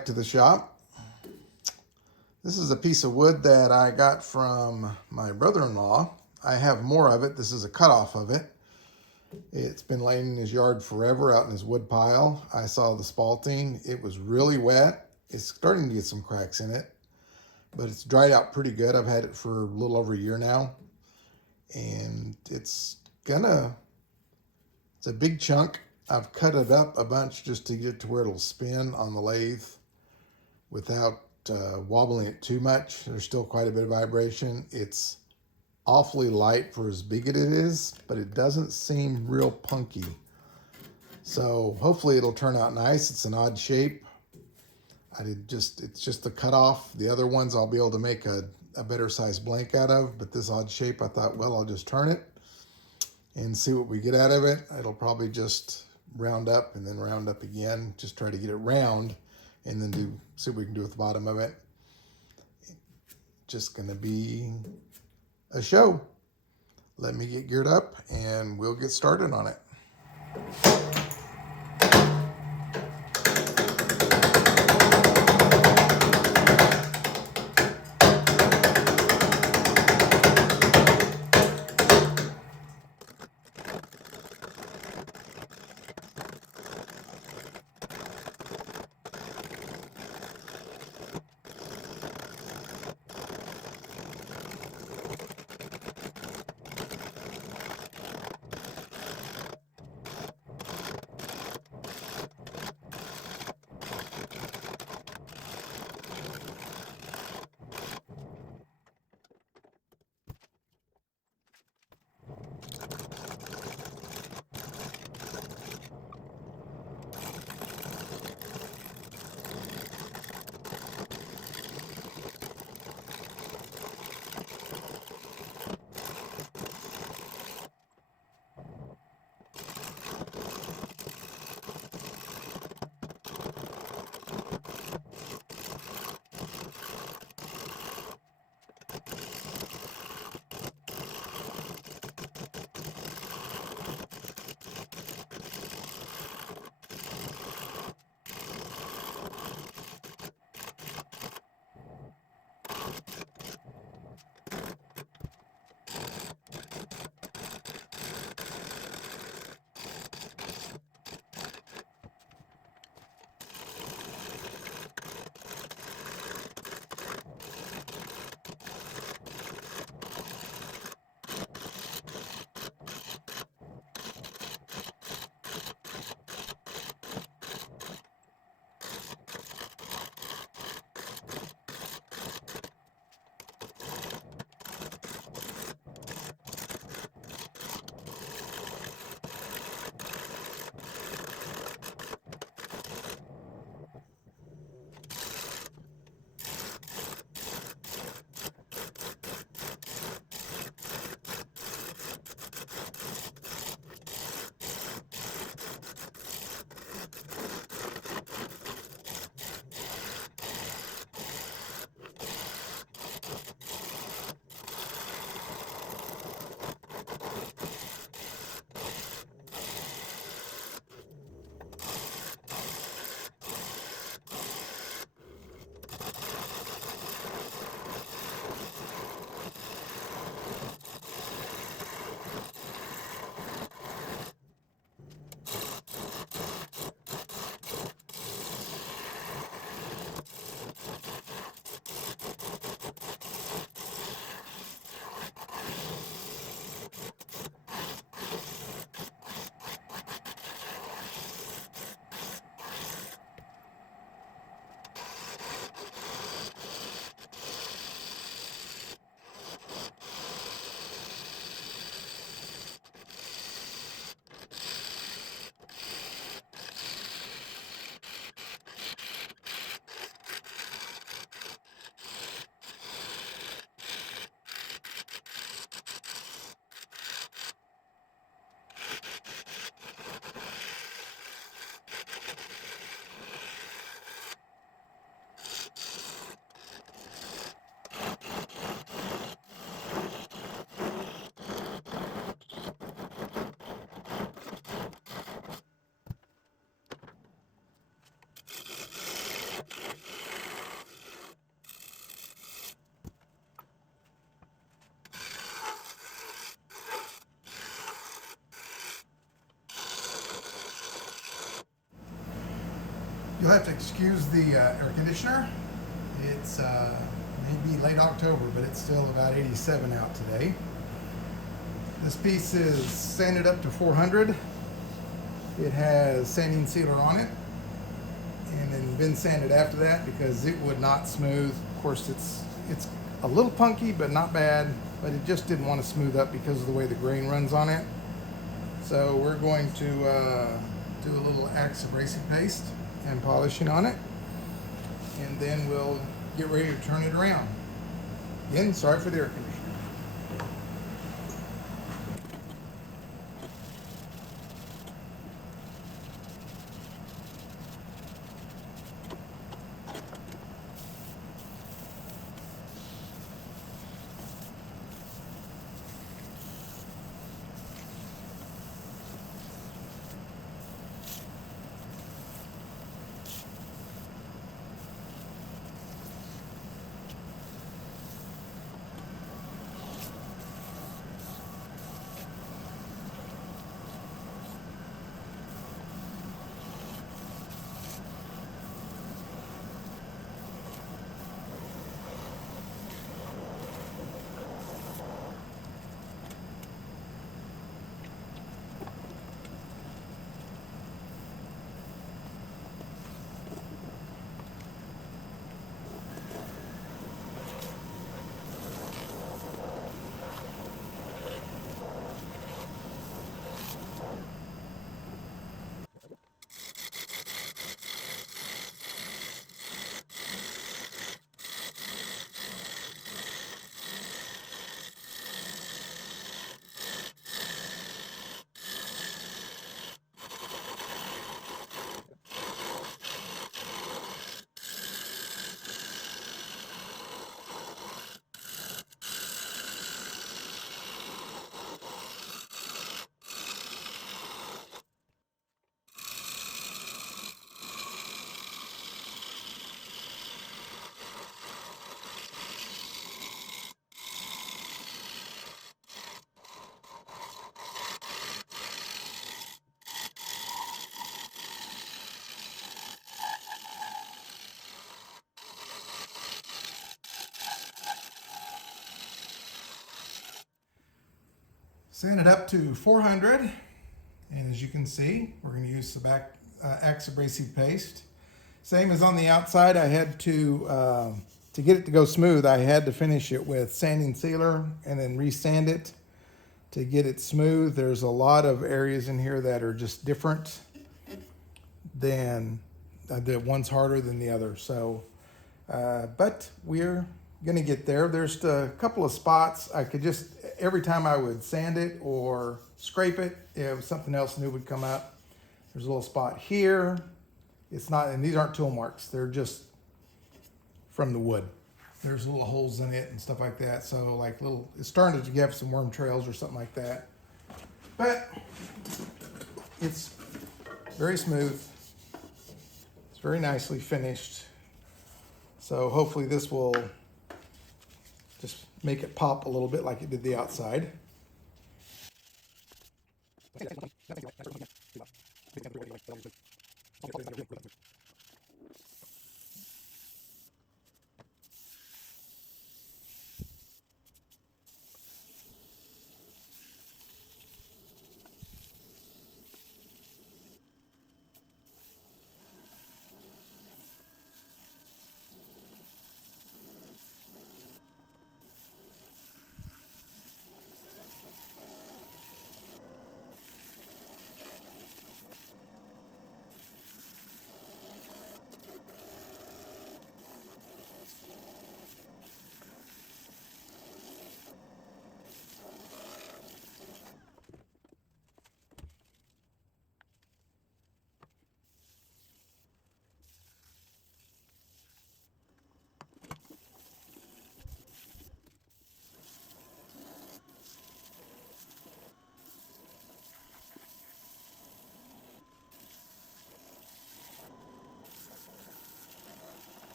back to the shop. This is a piece of wood that I got from my brother-in-law. I have more of it. This is a cutoff of it. It's been laying in his yard forever out in his wood pile. I saw the spalting. It was really wet. It's starting to get some cracks in it, but it's dried out pretty good. I've had it for a little over a year now, and it's a big chunk. I've cut it up a bunch just to get to where it'll spin on the lathe without wobbling it too much. There's still quite a bit of vibration. It's awfully light for as big as it is, but it doesn't seem real punky. So hopefully it'll turn out nice. It's an odd shape. It's just the cutoff. The other ones I'll be able to make a better size blank out of, but this odd shape, I thought, well, I'll just turn it and see what we get out of it. It'll probably just round up and then round up again. Just try to get it round and then see what we can do with the bottom of it. Just gonna be a show. Let me get geared up and we'll get started on it. You'll have to excuse the air conditioner. It's maybe late October, but it's still about 87 out today. This piece is sanded up to 400. It has sanding sealer on it, and then been sanded after that because it would not smooth. Of course, it's a little punky, but not bad. But it just didn't want to smooth up because of the way the grain runs on it. So we're going to do a little Axe abrasive paste and polishing on it, and then we'll get ready to turn it around. Again, sorry for the air conditioner. Sand it up to 400, and as you can see, we're going to use the back Axe abrasive paste. Same as on the outside, I had to get it to go smooth, I had to finish it with sanding sealer and then resand it to get it smooth. There's a lot of areas in here that are just different than one's harder than the other. So, but we're gonna get there. There's a couple of spots I could just, every time I would sand it or scrape it, if something else new would come up. There's a little spot here. It's not, and these aren't tool marks. They're just from the wood. There's little holes in it and stuff like that. So like little, it's starting to have some worm trails or something like that. But it's very smooth. It's very nicely finished. So hopefully this will just make it pop a little bit like it did the outside.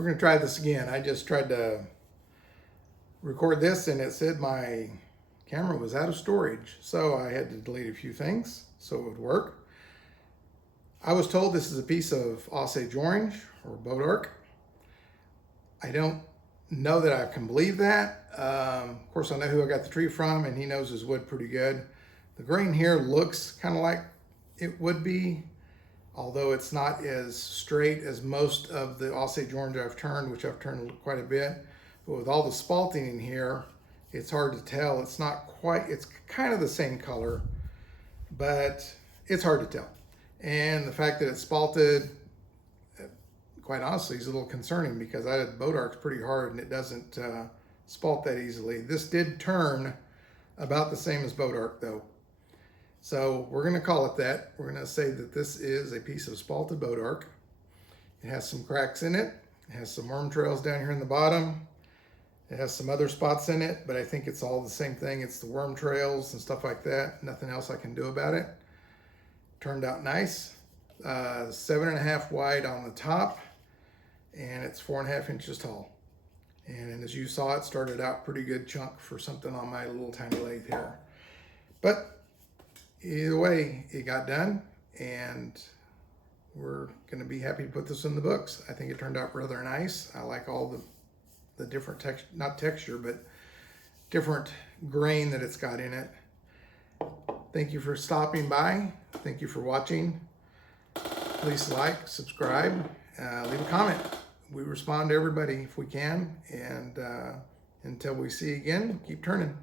we're going to try this again. I just tried to record this and it said my camera was out of storage. So I had to delete a few things so it would work. I was told this is a piece of Osage orange or boat arc. I don't know that I can believe that. Of course, I know who I got the tree from, and he knows his wood pretty good. The grain here looks kind of like it would be, although it's not as straight as most of the Osage orange I've turned, which I've turned quite a bit. But with all the spalting in here, it's hard to tell. It's not quite, it's kind of the same color, but it's hard to tell. And the fact that it's spalted, quite honestly, is a little concerning because I did boat arcs pretty hard and it doesn't spalt that easily. This did turn about the same as boat arc though. So we're going to call it that. We're going to say that this is a piece of spalted boat arc. It has some cracks in it. It has some worm trails down here in the bottom. It has some other spots in it, but I think it's all the same thing. It's the worm trails and stuff like that. Nothing else I can do about it. Turned out nice. 7.5 wide on the top, and it's 4.5 inches tall. And as you saw, it started out pretty good chunk for something on my little tiny lathe here. But either way, it got done, and we're going to be happy to put this in the books. I think it turned out rather nice. I like all the different texture, not texture, but different grain that it's got in it. Thank you for stopping by. Thank you for watching. Please like, subscribe, leave a comment. We respond to everybody if we can. And until we see you again, keep turning.